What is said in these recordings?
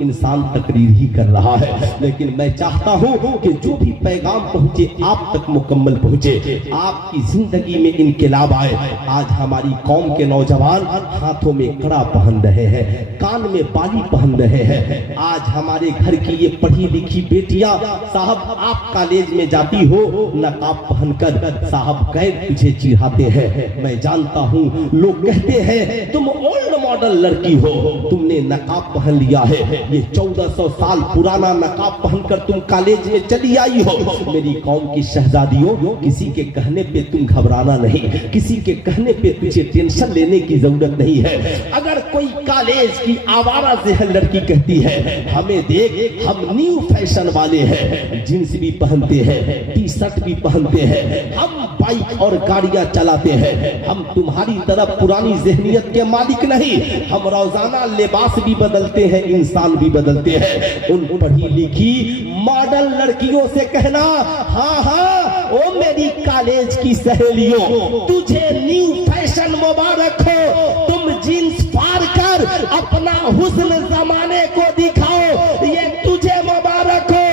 इंसान तकरीर ही कर रहा है, लेकिन मैं चाहता हूं कि जो भी पैगाम पहुंचे आप तक मुकम्मल पहुंचे, आपकी जिंदगी में इनकलाब आए। आज हमारी कौम के नौजवान हाथों में कड़ा पहन रहे हैं, कान में बाली पहन रहे हैं। आज हमारे घर की ये पढ़ी लिखी बेटियां, साहब आप कॉलेज में जाती हो नकाब पहनकर, साहब कैद तुझे चिढ़ाते हैं। मैं जानता हूं लोग कहते हैं तुम ओल्ड मॉडल लड़की हो, तुमने नकाब पहन लिया है, ये 1400 साल पुराना नकाब पहनकर तुम कॉलेज में चली आई हो। मेरी कौम की शहजादियों, किसी के कहने पे तुम घबराना नहीं, किसी के कहने पे तुझे टेंशन लेने की जरूरत नहीं है। अगर कोई कॉलेज की आवारा ज़हन लड़की कहती है हमें देख हम न्यू फैशन वाले हैं, जींस भी पहनते हैं, टी शर्ट भी पहनते हैं, हम बाइक और गाड़ियां चलाते हैं, हम तुम्हारी तरफ पुरानी ज़हनियत के मालिक नहीं, हम रोजाना लिबास भी बदलते हैं, इंसान भी बदलते हैं। उन पढ़ी लिखी मॉडल लड़कियों से कहना, हाँ हाँ ओ मेरी कॉलेज की सहेलियों, तुझे न्यू फैशन मुबारक हो, तुम जींस फाड़ कर अपना हुस्न जमाने को दिखाओ, ये तुझे मुबारक हो।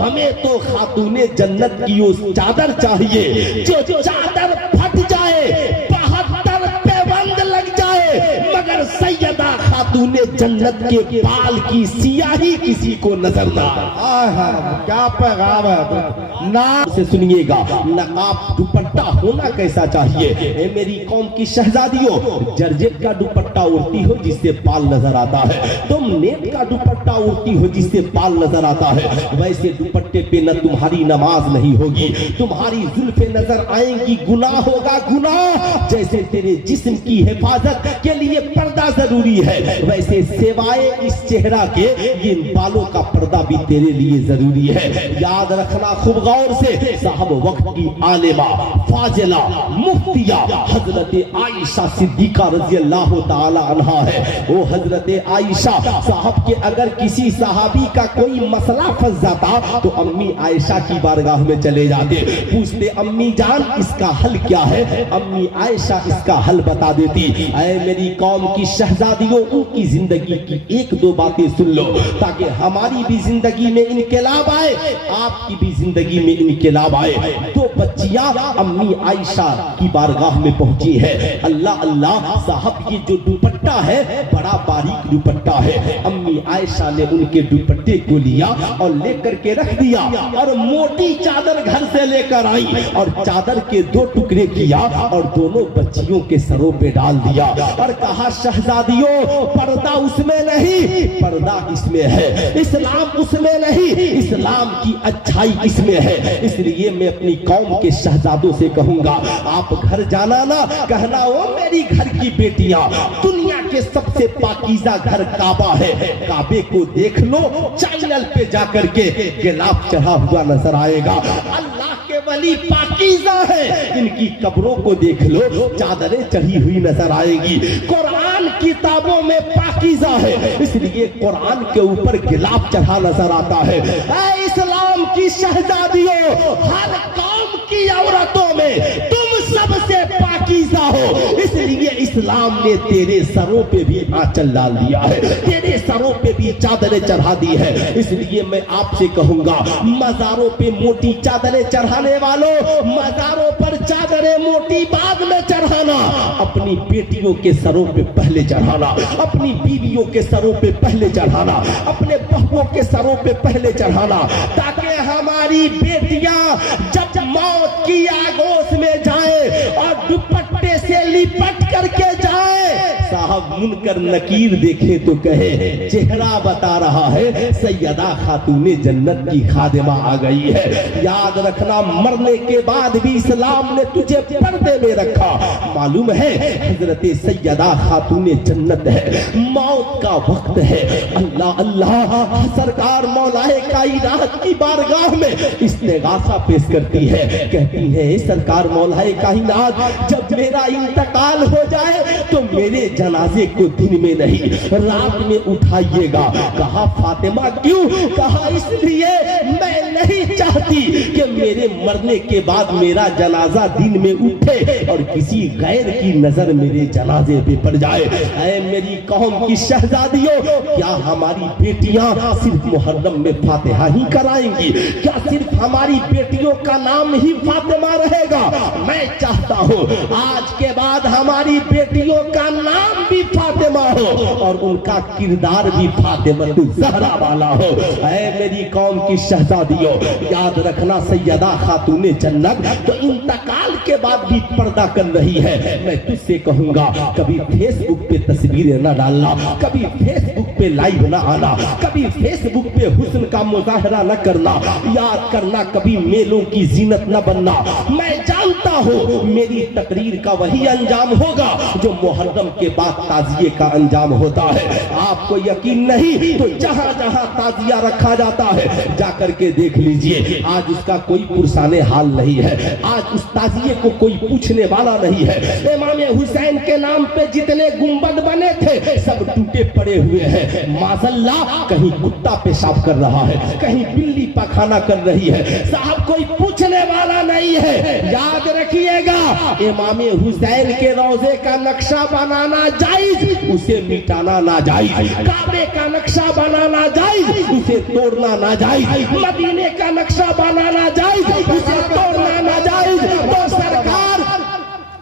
हमें तो खातूने जन्नत की उस चादर चाहिए जो चादर फट जाए, 72 पैबंद लग जाए, मगर सैयदा खातूने जन्नत के बाल की सियाही किसी को नजर ना आए। क्या पैगाम है ना से सुनिएगा, नकाब दुपट्टा होना कैसा चाहिए। ए मेरी कौम की शहजादियों, जर्जेट का दुपट्टा उड़ती हो जिससे बाल नजर आता है, तुम नेट का दुपट्टा उड़ती हो जिससे बाल नजर आता है, वैसे दुपट्टे पे न तुम्हारी नमाज नहीं होगी, तुम्हारी जुल्फे नजर आएंगी, गुनाह होगा गुनाह। जैसे तेरे जिस्म की हिफाजत के लिए पर्दा जरूरी है, वैसे सेवाए इस चेहरा के ये बालों का पर्दा भी तेरे लिए जरूरी है। याद रखना खूब गौर से, साहब वक्त की आलिमा फाजिला मुफ्तिया हजरत आयशा सिद्दीका रजी अल्लाह ताला अन्हा है। वो हजरत आयशा साहब के अगर किसी सहाबी का कोई मसला फंस जाता तो अम्मी आयशा की बारगाह में चले जाते, पूछते अम्मी जान इसका हल क्या है, अम्मी आयशा इसका हल बता देती। ऐ मेरी कौम की शहजादियों, उनकी जिंदगी की एक दो बातें सुन लो ताकि हमारी भी जिंदगी में इनकलाब आए, आपकी भी जिंदगी में इनकलाब आए। दो बच्चियां अम्मी आयशा की बारगाह में पहुंची है। अल्लाह अल्लाह, साहब ये जो दुपट्टा है बड़ा बारीक दुपट्टा है। अम्मी आयशा ने उनके दुपट्टे को लिया और लेकर के रख दिया और मोटी चादर घर से लेकर आई और चादर के 2 टुकड़े किया और दोनों बच्चियों के सरों पे डाल दिया और कहा शहजादियों, पर्दा उसमें नहीं, पर्दा इसमें है, इस्लाम उसमें नहीं, इस्लाम की अच्छाई इसमें है। इसलिए मैं अपनी कौम के शहजादों से कहूंगा, आप घर जाना ना, कहना वो मेरी घर की बेटियां, दुनिया के सबसे पाकीज़ा घर काबा है, काबे को देख लो, चैनल पे जाकर के गिलाफ चढ़ा हुआ नजर आएगा। अल्लाह के वली पाकीज़ा है, इनकी कब्रों को देख लो, चादरें चढ़ी हुई नजर आएगी। कुरान किताबों में पाकीज़ा है, इसलिए कुरान के ऊपर गिलाफ चढ़ा नजर आता है। ऐ इस्लाम की शहजादियों, हर कौम की औरतों में तुम सबसे पाकीज़ा हो, इसलिए इस्लाम ने तेरे सरों पे भी आंचल डाल दिया है, तेरे सरों पे भी चादरें चढ़ा दी है। इसलिए मैं आपसे कहूंगा, मज़ारों पे मोटी चादरें चढ़ाने वालों, मज़ारों पर चादरें मोटी बाद में चढ़ाना, अपनी बेटियों के सरों पे पहले चढ़ाना, अपनी बीवियों के सरों पे पहले चढ़ाना, अपने बहुओं के सरों पे पहले चढ़ाना, ताकि हमारी बेटियां जब मौत की आगोश में जाए और दुपट्टे से लिपट करके जाए, साहब मुनकर नकीर देखे तो कहे चेहरा बता रहा है सैयदा खातूने जन्नत की खादिमा आ गई है। याद रखना, मरने के बाद भी इस्लाम ने तुझे पर्दे में रखा। मालूम है हजरत सैयदा खातूने जन्नत है, मौत का वक्त है। अल्लाह अल्लाह, सरकार मौलाए कायनात की बारगाह में इस्तिगासा पेश करती है, कहती है सरकार मौलाए कायनात, जब मेरा इंतकाल हो जाए तो मेरे जनाजे जनाजे को दिन में नहीं रात में उठाइएगा। कहा फातिमा क्यों? कहा इसलिए मैं नहीं चाहती कि मेरे मरने के बाद मेरा जनाजा दिन में उठे और किसी गैर की नजर मेरे जनाजे पे पड़ जाए। ऐ मेरी कौम की शहजादियों, क्या हमारी बेटियां सिर्फ मुहर्रम में फातिहा ही कराएंगी? क्या सिर्फ हमारी बेटियों का नाम ही फातिमा रहेगा? मैं चाहता हूं आज के बाद हमारी बेटियों का नाम भी फातिमा हो और उनका किरदार भी फातिमा ज़हरा वाला हो। ऐ मेरी कौम की शहजादियों, याद रखना सैयदा खातूने जन्नत तो इंतकाल के बाद भी पर्दा कर रही है। मैं तुझसे कहूंगा कभी फेसबुक पे तस्वीरें न डालना, कभी फेसबुक पे लाइव न आना, कभी फेसबुक पे हुस्न का मुजाहरा न करना, याद करना कभी मेलों की जीनत न बनना। मैं जानता हूँ मेरी तकरीर का वही अंजाम होगा जो मुहर्रम के बाद ताजिए का अंजाम होता है। आपको यकीन नहीं तो जहां जहां ताजिया रखा जाता है जाकर के देख लीजिए, आज उसका कोई पुरसाने हाल नहीं है, आज उस ताजिए को कोई पूछने वाला नहीं है। इमाम हुसैन के नाम पे जितने गुंबद बने थे सब टूटे पड़े हुए हैं। माज़ल्लाह, कहीं कुत्ता पेशाब कर रहा है, कहीं बिल्ली पखाना कर रही है, साहब कोई पूछने वाला नहीं है। याद रखिएगा, इमाम हुसैन के रोजे का नक्शा बनाना जायज, उसे मिटाना ना जायज। काबे का नक्शा बनाना जायज, उसे तोड़ना ना जायज। मदीने का नक्शा बनाना जायज, उसे तोड़ना ना जायज। तो सरकार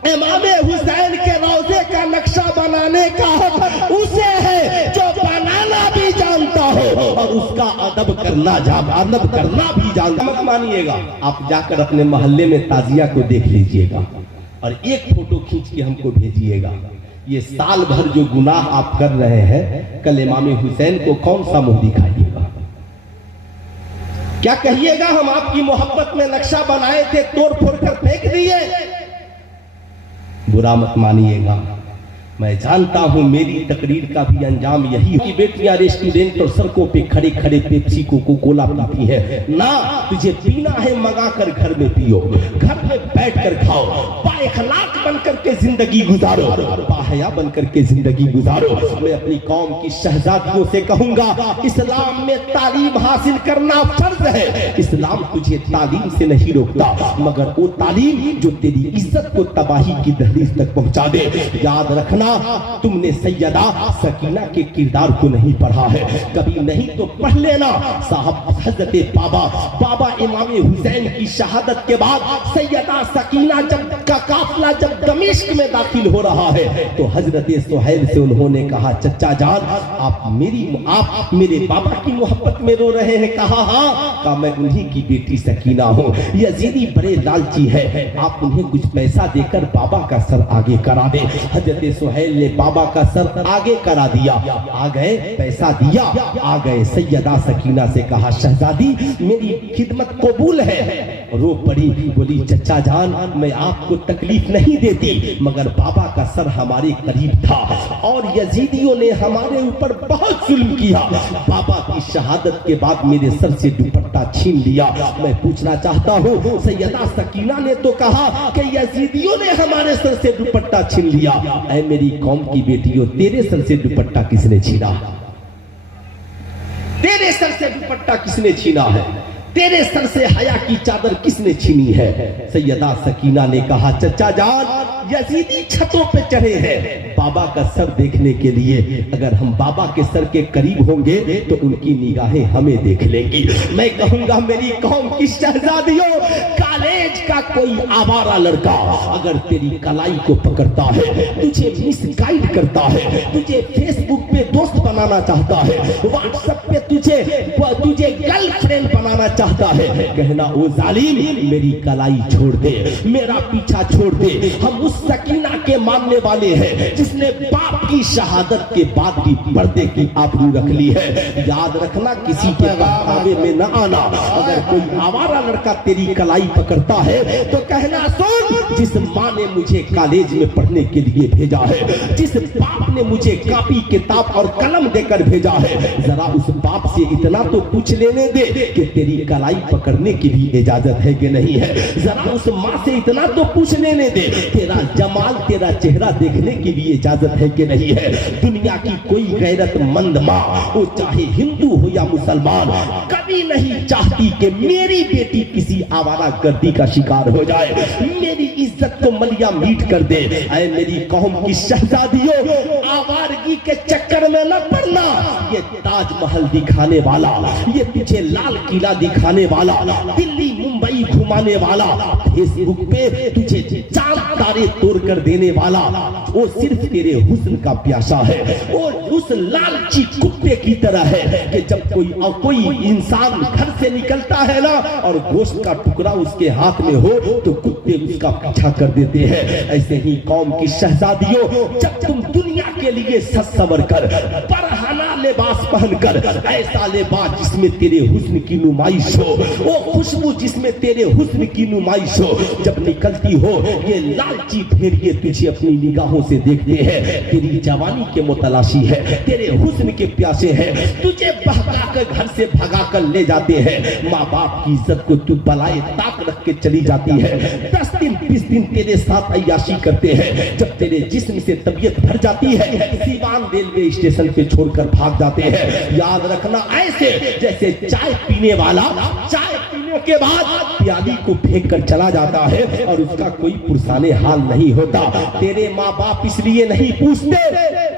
इमाम हुसैन के रोजे का नक्शा बनाने का हक उसे है जो बनाना भी जानता हो और उसका अदब करना भी जानता। मत मानिएगा, आप जाकर अपने मोहल्ले में ताजिया को देख लीजिएगा और एक फोटो खींच के हमको भेजिएगा। ये साल भर जो गुनाह आप कर रहे हैं, कल इमाम हुसैन को कौन सा मुंह दिखाइएगा? क्या कहिएगा हम आपकी मोहब्बत में नक्शा बनाए थे, तोड़ फोड़ कर फेंक दिए? बुरा मत मानिएगा, मैं जानता हूं मेरी तकरीर का भी अंजाम यही कि बेटियां रेस्टोरेंट और सड़कों पे खड़े खड़े पेप्सी कोको कोला पीती है ना। तुझे पीना है मंगा कर घर में पियो, घर में बैठ कर खाओ, बाइखलाक बनकर के जिंदगी गुजारो, बाहया बनकर के जिंदगी गुजारो। मैं अपनी कौम की शहजादियों से कहूंगा, इस्लाम में तालीम हासिल करना फर्ज है। इस्लाम तुझे तालीम से नहीं रोकता, मगर वो तालीम जो तेरी इज्जत को तबाही की दहलीज तक पहुंचा दे। याद रखना, तुमने सैयदा सकीना के किरदार को नहीं पढ़ा है, कभी नहीं तो पढ़ लेना। साहब हजरत बाबा इमाम हुसैन की शहादत के बाद सैयदा सकीना का काफिला जब दमिश्क में दाखिल हो रहा है तो हजरत सुहैल से उन्होंने कहा, चचा जान आप मेरे बाबा की मोहब्बत में रो रहे हैं? कहा हाँ। कहा मैं उन्हीं की बेटी सकीना हूँ, यजीदी बड़े लालची है, आप उन्हें कुछ पैसा देकर बाबा का सर आगे करा दे। हजरत सुहैल ने बाबा का सर आगे करा दिया, आ गए, पैसा दिया, आ गए। सैयदा सकीना से कहा, शहजादी मेरी खिदमत कबूल है। रो पड़ी, बोली चचा जान मैं आपको तकलीफ नहीं देती, मगर बाबा का सर हमारे करीब था और यजीदियों ने हमारे ऊपर बहुत जुल्म किया। बाबा की शहादत के बाद मेरे सर से दुपट्टा छीन लिया। मैं पूछना चाहता हूँ, सैयदा सकीना ने तो कहा कि यजीदियों ने हमारे सर से दुपट्टा छीन लिया। ऐ मेरी कौम की बेटियों, तेरे सर से दुपट्टा किसने छीना? तेरे सर से दुपट्टा किसने छीना है? तेरे सर से हया की चादर किसने छीनी है? सैयदा सकीना ने कहा, चचा जान यजीदी छतों पे चढ़े हैं बाबा का सर देखने के लिए, अगर हम बाबा के सर के करीब होंगे तो उनकी निगाहें हमें देख लेंगी। मैं कहूंगा मेरी कौम की शहजादियों, कॉलेज का कोई आवारा लड़का अगर तेरी कलाई को पकड़ता है, तुझे मिसगाइड करता है, तुझे फेसबुक पे दोस्त बनाना चाहता है, व्हाट्सएप पे तुझे गर्लफ्रेंड बनाना चाहता है, कहना ओ जालिम मेरी कलाई छोड़ दे, मेरा पीछा छोड़ दे। हम उस सकीना के मानने वाले हैं जिसने बाप की शहादत के बाद भी पर्दे की आबरू रख ली है। याद रखना, किसी के बहकावे में न आना। अगर कोई आवारा लड़का तेरी कलाई पकड़ता है तो कहना, सुन, जिस माँ ने मुझे कॉलेज में पढ़ने के लिए भेजा है, जिस बाप ने मुझे कॉपी किताब और कलम देकर भेजा है, जरा उस बाप से इतना तो पूछ लेने दे कि तेरी कलाई पकड़ने की भी इजाजत है कि नहीं है। जरा उस माँ से इतना तो पूछ लेने दे, तेरा जमाल तेरा चेहरा देखने की भी इजाजत है कि नहीं है। दुनिया की कोई गैरतमंद माँ, वो चाहे हिंदू हो या मुसलमान, कभी नहीं चाहती कि मेरी बेटी किसी आवारा गर्दी का शिकार हो जाए, मेरी इज्जत को मलिया मीट कर दे। ऐ मेरी कौम की शहजादियों, आवारगी के चक्कर में न पड़ना। ये ताजमहल दिखाने वाला, ये तुझे लाल किला दिखाने वाला, दिल्ली मुंबई घुमाने वाला, फेसबुक पे तुझे चांद तारे तोड़ कर देने वाला, वो सिर्फ तेरे हुस्न का प्यासा है। वो उस लालची कुत्ते की तरह है कि जब कोई इंसान घर से निकलता है ना और गोश्त का टुकड़ा उसके हाथ में हो तो कुत्ते उसका पीछा कर देते हैं। ऐसे ही कौम की शहजादियों, जब तुम दुनिया के लिए सज संवर कर बरहाना लिबास पहनकर, ऐसा लिबास जिसमें तेरे हुस्न की नुमाइश हो, वो खुशबू जिसमें तेरे हुस्न की नुमाइश हो, जब निकलती हो ये लालची भेड़िए तुझे अपनी निगाहों से देखते हैं। तेरी जवानी के मुतलाशी है, तेरे हुस्न के प्यासे हैं, तुझे बहका कर घर से भगा कर ले जाते हैं। माँ बाप की इज्जत को तू बलाए ताक रख के चली जाती है। 10 दिन 20 दिन तेरे साथ अय्याशी करते हैं। जब तेरे जिस्म से तबीयत भर जाती है, सीवान रेलवे स्टेशन पे छोड़कर भाग जाते हैं। याद रखना, ऐसे जैसे चाय पीने वाला चाय पीने के बाद प्याली को फेंक कर चला जाता है और उसका कोई पुरसाने हाल नहीं होता। तेरे माँ बाप इसलिए नहीं पूछते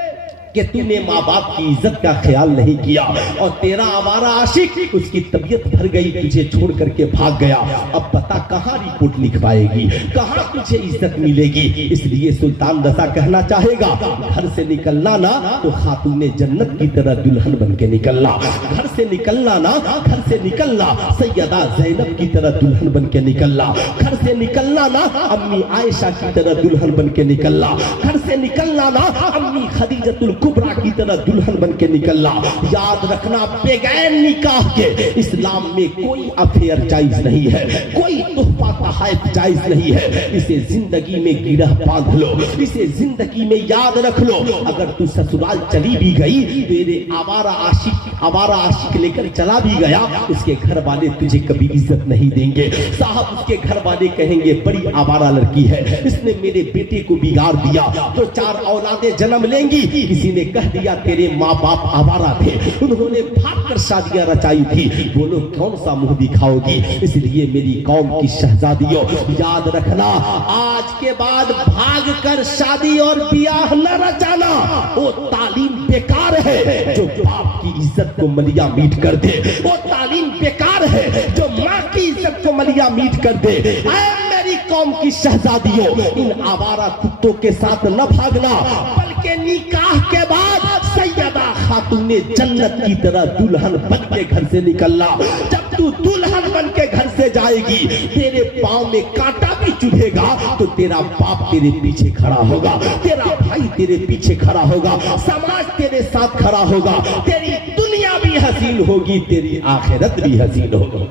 कि तूने माँ बाप की इज्जत का ख्याल नहीं किया, और तेरा आवारा आशिक उसकी तबीयत भर गई, तुझे छोड़ करके भाग गया। अब पता कहाँ रिपोर्ट लिख पाएगी, कहाँ तुझे इज्जत मिलेगी। इसलिए सुल्तान रज़ा कहना चाहेगा, घर से निकलना ना तो खातूने जन्नत की तरह दुल्हन बन के निकलना। घर से निकलना ना, घर से निकलना सैयदा ज़ैनब की तरह दुल्हन बन के निकलना। घर से निकलना ना अम्मी आयशा की तरह दुल्हन बन के निकलना। घर से निकलना ना अम्मी खदीजतुल कुबरा की तरह दुल्हन बन के निकलना। याद रखना, बेगैर निकाह के इस्लाम में कोई अफेयर जायज नहीं है, कोई तोहफा तोहफा जायज नहीं है। इसे जिंदगी में गिरह बांध लो, इसे जिंदगी में याद रख लो। अगर तू ससुराल चली भी गई, तेरे आवारा आशिक लेकर चला भी गया, उसके घर वाले तुझे कभी इज्जत नहीं देंगे। साहब उसके घर वाले कहेंगे, बड़ी आवारा लड़की है, इसने मेरे बेटे को बिगाड़ दिया, तो 4 औलादें जन्म लेंगी। किसी ने कह दिया तेरे माँ बाप आवारा थे, उन्होंने भाग कर शादियां रचाई थी, बोलो कौन सा मुंह दिखाओगी। इसलिए मेरी कौम की शहजादियों, याद रखना, आज के बाद भाग कर शादी और ब्याह न रचाना। वो तालीम बेकार है जो बाप की इज्जत को मलिया मीट कर दे, वो तालीम बेकार है जो माँ की इज्जत को मलिया मीट कर दे। मेरी कौम की शहजादियों, इन आवारा कुत्तों के साथ न भागना, बल्कि निकाह के बाद सैयदा खातूने जन्नत की तरह दुल्हन बन के घर से निकलना। जब तू दुल्हन बन के घर से जाएगी, तेरे पांव में कांटा भी चुभेगा तो तेरा बाप तेरे पीछे खड़ा होगा, तेरा भाई तेरे पीछे खड़ा होगा, समाज तेरे साथ खड़ा होगा। तेरी दुनिया भी हसीन होगी, तेरी आखिरत भी हसीन होगी।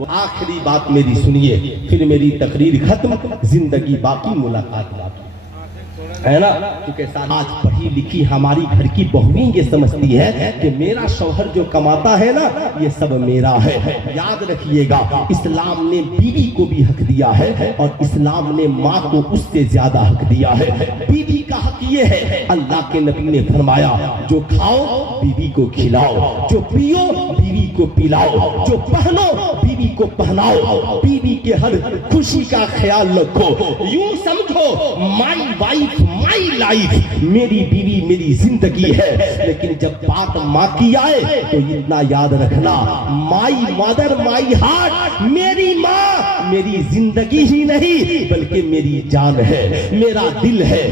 आखिरी बात मेरी सुनिए, फिर मेरी तकरीर खत्म, जिंदगी बाकी, मुलाकात बाकी, है ना। क्योंकि आज पढ़ी लिखी हमारी घर की बहुएं ये समझती है कि मेरा शौहर जो कमाता है ना, ये सब मेरा है। याद रखिएगा, इस्लाम ने बीवी को भी हक दिया है और इस्लाम ने माँ को उससे ज्यादा हक दिया है। बीवी का हक ये है, अल्लाह के नबी ने फरमाया, जो खाओ बीवी को खिलाओ, जो पियो बीवी को पिलाओ, जो पहनो बीवी को पहनाओ, बीवी के हर खुशी का ख्याल रखो। यूं समझो, माई वाइफ माई लाइफ, मेरी बीवी मेरी जिंदगी है। लेकिन जब बात माँ की आए तो इतना याद रखना, माई मदर माई हार्ट, मेरी माँ मेरी जिंदगी ही नहीं बल्कि मेरी जान है, मेरा दिल है।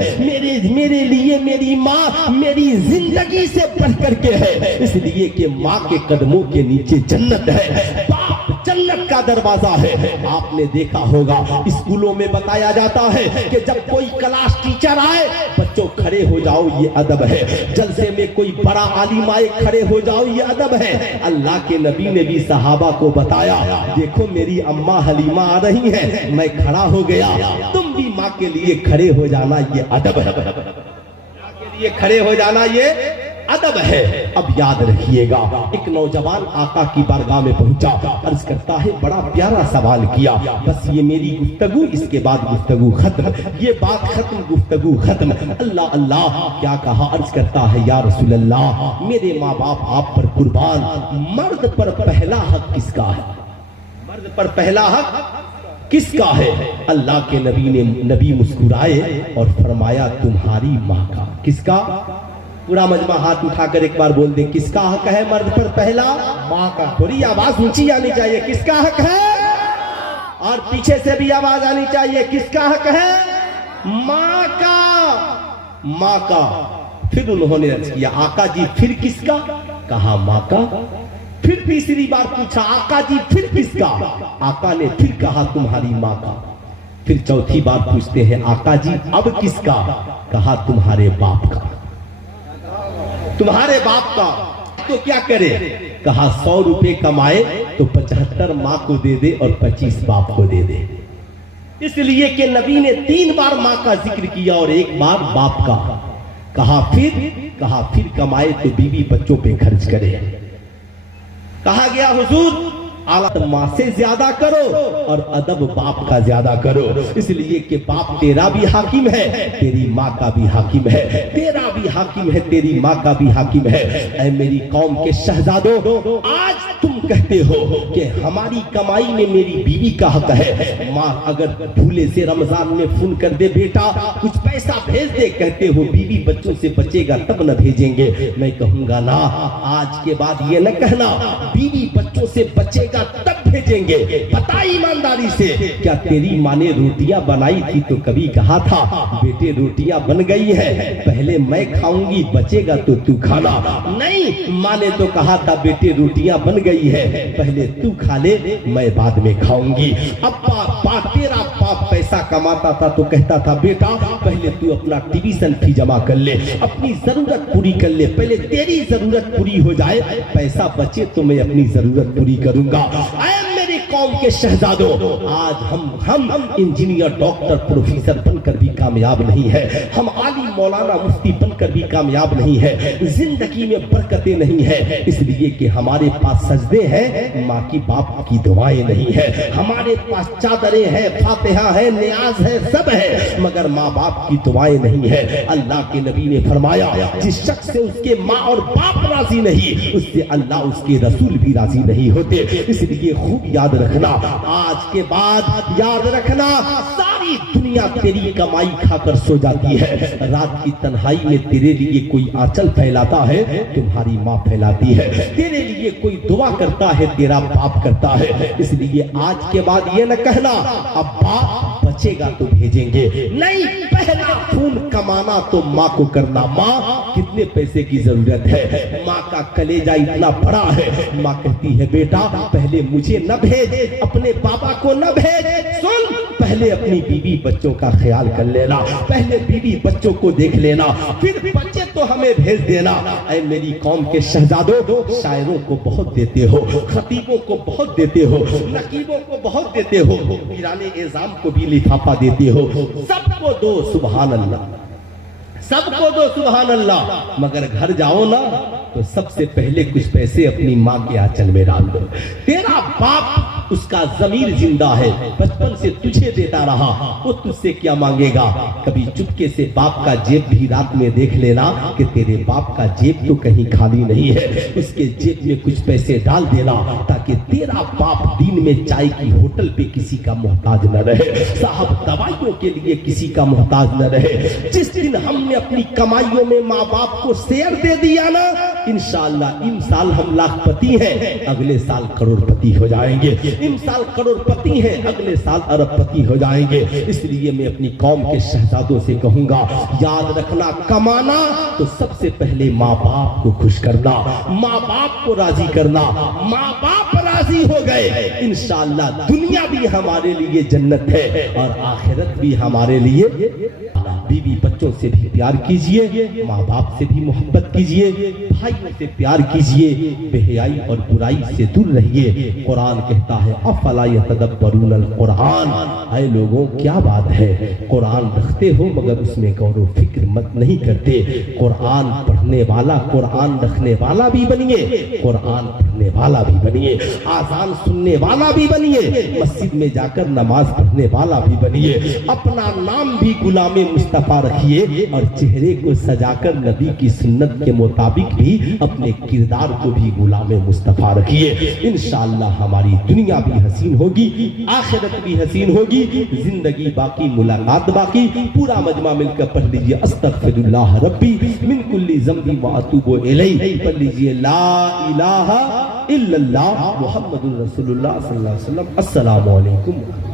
मेरे लिए मेरी माँ मेरी जिंदगी से बढ़ करके है, इसलिए कि माँ के कदमों के नीचे जन्नत है, बाप जन्नत का दरवाजा है। आपने देखा होगा, स्कूलों में बताया जाता है कि जब कोई क्लास टीचर आए, बच्चों खड़े हो जाओ, ये अदब है। जलसे में कोई बड़ा आलिम आए, खड़े हो जाओ, ये अदब है। अल्लाह के नबी ने भी सहाबा को बताया, देखो मेरी अम्मा हलीमा आ रही है, मैं खड़ा हो गया, तुम भी माँ के लिए खड़े हो जाना, ये अदब है। माँ के लिए खड़े हो जाना ये ادب ہے. اب یاد رکھیے گا, ایک نوجوان آقا کی بارگاہ میں پہنچا, عرض کرتا ہے بڑا پیارا سوال کیا, بس یہ میری گفتگو, اس کے بعد گفتگو ختم, یہ بات ختم, گفتگو ختم. اللہ اللہ, کیا کہا؟ عرض کرتا ہے یا رسول اللہ, میرے ماں باپ آپ پر قربان, مرد پر پہلا حق کس کا ہے؟ مرد پر پہلا حق کس کا ہے؟ اللہ کے نبی مسکرائے اور فرمایا تمہاری ماں کا. کس کا؟ پورا مجمع ہاتھ اٹھا کر ایک بار بول دیں, کس کا حق ہے مرد پر پہلا؟ ماں کا. تھوڑی آواز اونچی آنی چاہیے, کس کا حق ہے؟ اور پیچھے سے بھی آواز آنی چاہیے, کس کا حق ہے؟ ماں کا. ماں کا. پھر انہوں نے عرض کیا آقا جی پھر کس کا؟ کہا ماں کا. پھر تیسری بار پوچھا آقا جی پھر کس کا؟ آقا نے پھر کہا تمہاری ماں کا. پھر چوتھی بار پوچھتے ہیں آقا جی اب کس کا؟ کہا تمہارے باپ کا. تمہارے باپ کا. تو کیا کرے؟ کہا 100 روپے کمائے تو 75 ماں کو دے دے اور 25 باپ کو دے دے. اس لیے کہ نبی نے 3 بار ماں کا ذکر کیا اور 1 بار باپ کا. کہا پھر کمائے تو بیوی بچوں پہ خرچ کرے. کہا گیا حضور اعلیٰ ماں سے زیادہ کرو اور ادب باپ کا زیادہ کرو, اس لیے کہ باپ تیرا بھی حاکم ہے, تیری ماں کا بھی حاکم ہے, تیرا بھی حاکم ہے, تیری ماں کا بھی حاکم ہے. اے میری قوم کے شہزادوں, آج تم کہتے ہو کہ ہماری کمائی میں میری بیوی کا حق ہے. ماں اگر بھولے سے رمضان میں فون کر دے بیٹا کچھ پیسہ بھیج دے, کہتے ہو بیوی بچوں سے بچے گا تب نہ بھیجیں گے. میں کہوں گا نا, آج کے بعد یہ نہ کہنا بیوی بچوں سے بچے گا تب بھیجیں گے. بتا ایمانداری سے, کیا تیری ماں نے روٹیاں بنائی تھی تو کبھی کہا تھا بیٹے روٹیاں بن گئی ہے پہلے میں کھاؤں گی بچے گا تو تو کھانا؟ نہیں, ماں نے تو کہا تھا بیٹے روٹیاں بن گئی ہے پہلے تو کھا لے میں بعد میں کھاؤں گی. اب تیرا باپ پیسہ کماتا تھا تو کہتا تھا بیٹا پہلے تو اپنا ٹیوشن فی جمع کر لے, اپنی ضرورت پوری کر لے, پہلے تیری ضرورت پوری ہو جائے, پیسہ بچے تو میں اپنی ضرورت پوری کروں گا. اے میری قوم کے شہزادوں, آج ہم انجینئر ڈاکٹر پروفیسر بن کر بھی کامیاب نہیں ہے, ہم عالم مولانا مفتی بن کر بھی کامیاب نہیں ہے, زندگی میں برکتیں نہیں ہے, اس لیے کہ ہمارے پاس سجدے ہیں, ماں کی باپ کی دعائیں نہیں ہے, ہمارے پاس چادریں ہیں, فاتحہ ہے, نیاز ہے, سب ہے, مگر ماں باپ کی دعائیں نہیں ہے. اللہ کے نبی نے فرمایا جس شخص سے اس کے ماں اور باپ راضی نہیں, اس سے اللہ اس کے رسول بھی راضی نہیں ہوتے. اس لیے خوب یاد رکھنا, آج کے بعد یاد رکھنا, ساری دنیا تیری کمائی کھا کر سو جاتی ہے, رات کی تنہائی میں تیرے لیے کوئی آنچل پھیلاتا ہے تمہاری ماں پھیلاتی ہے, تیرے لیے کوئی دعا کرتا ہے تیرا باپ کرتا ہے. اس لیے آج کے بعد یہ نہ کہنا اب باپ بچے گا تو بھیجیں گے, نہیں, پہلا خون کمانا تو ماں کو کرنا. ماں کتنے پیسے کی ضرورت ہے, ماں کا کلیجہ اتنا بڑا ہے, ماں کہتی ہے بیٹا پہلے مجھے نہ بھیج, اپنے بابا کو نہ بھیج, سن پہلے اپنی بیوی بچوں کا خیال کر لینا, پہلے بیوی بچوں کو دیکھ لینا, پھر بچے تو ہمیں بھیج دینا. اے میری قوم کے شہزادوں, شاعروں کو بہت دیتے ہو, خطیبوں کو بہت دیتے ہو, نقیبوں کو بہت دیتے ہو, پیران اعظام کو بھی لفافہ دیتے ہو, سب کو دو سبحان اللہ, سب کو دو سبحان اللہ, مگر گھر جاؤ نا تو سب سے پہلے کچھ پیسے اپنی ماں کے آنچل میں ڈال دو. تیرا باپ اس کا ضمیر زندہ ہے, بچپن سے تجھے دیتا رہا, وہ تجھ سے کیا مانگے گا. کبھی چپکے سے باپ کا جیب بھی رات میں دیکھ لینا کہ تیرے باپ کا جیب تو کہیں خالی نہیں ہے, اس کے جیب میں کچھ پیسے ڈال دینا تاکہ تیرا باپ دن میں چائے کی ہوٹل پہ کسی کا محتاج نہ رہے, صاحب دوائیوں کے لیے کسی کا محتاج نہ رہے. جس دن ہم نے اپنی کمائیوں میں ماں باپ کو شیئر دے دیا نا, انشاءاللہ ان سال ہم لاکھ پتی ہیں, اگلے سال کروڑ پتی ہو جائیں گے, ان سال کروڑ پتی ہیں, اگلے سال ارب پتی ہو جائیں گے. اس لیے میں اپنی قوم کے شہزادوں سے کہوں گا یاد رکھنا, کمانا تو سب سے پہلے ماں باپ کو خوش کرنا, ماں باپ کو راضی کرنا. ماں باپ راضی ہو گئے انشاءاللہ دنیا بھی ہمارے لیے جنت ہے اور آخرت بھی ہمارے لیے. بیوی بچوں سے بھی پیار کیجئے، ماں باپ سے بھی محبت کیجئے، بھائیوں سے پیار کیجئے، بے حیائی اور برائی سے دور رہیے۔ قرآن کہتا ہے افلا یتدبرون القرآن، اے لوگوں کیا بات ہے، قرآن رکھتے ہو مگر اس میں غور و فکر مت نہیں کرتے۔ قرآن پڑھنے والا، قرآن رکھنے والا بھی بنیے، قرآن پڑھنے والا بھی بنیے، آذان سننے والا بھی بنیے، مسجد میں جا کر نماز پڑھنے والا بھی بنیے۔ اپنا نام بھی غلام مصطفیٰ رکھیے اور چہرے کو سجا کر نبی کی سنت کے مطابق بھی اپنے کردار کو بھی غلام مصطفیٰ رکھیے۔ انشاءاللہ ہماری دنیا بھی حسین ہوگی، آخرت بھی حسین ہوگی، زندگی باقی، ملاقات باقی۔ پورا مجمع مل کر پڑھ لیجئے استغفر اللہ ربی من کل ذنب واتوب الیہ، پڑھ لیجئے لا الہ الا اللہ محمد رسول اللہ صلی اللہ علیہ وسلم۔ السلام علیکم۔